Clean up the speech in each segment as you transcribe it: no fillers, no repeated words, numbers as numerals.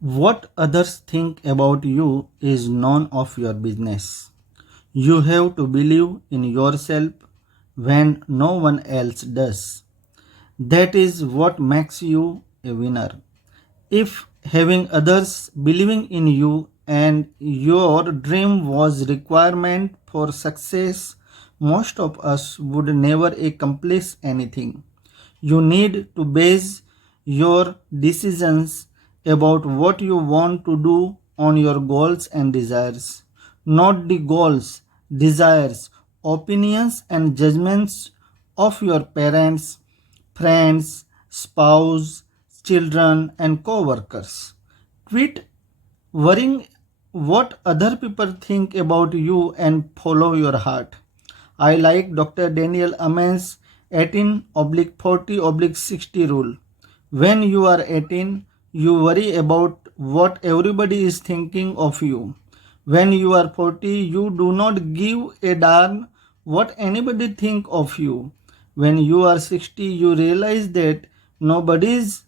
What others think about you is none of your business. You have to believe in yourself when no one else does. That is what makes you a winner. If having others believing in you and your dream was requirement for success, most of us would never accomplish anything. You need to base your decisions about what you want to do on your goals and desires, not the goals, desires, opinions, and judgments of your parents, friends, spouse, children, and co workers. Quit worrying what other people think about you and follow your heart. I like Dr. Daniel Amen's 18/40/60 rule. When you are 18, you worry about what everybody is thinking of you. When you are 40, you do not give a darn what anybody think of you. When you are 60, you realize that nobody's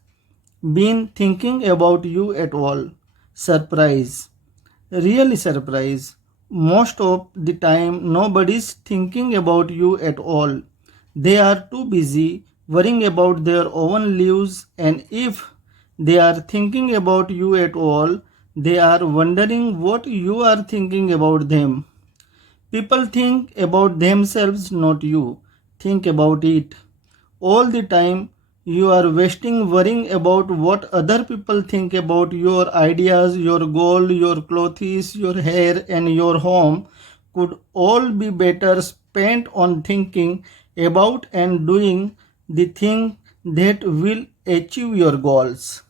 been thinking about you at all. Surprise. Really surprise. Most of the time, nobody's thinking about you at all. They are too busy worrying about their own lives, and if they are thinking about you at all, they are wondering what you are thinking about them. People think about themselves, not you. Think about it. All the time, you are wasting worrying about what other people think about your ideas, your goal, your clothes, your hair, and your home could all be better spent on thinking about and doing the thing that will achieve your goals.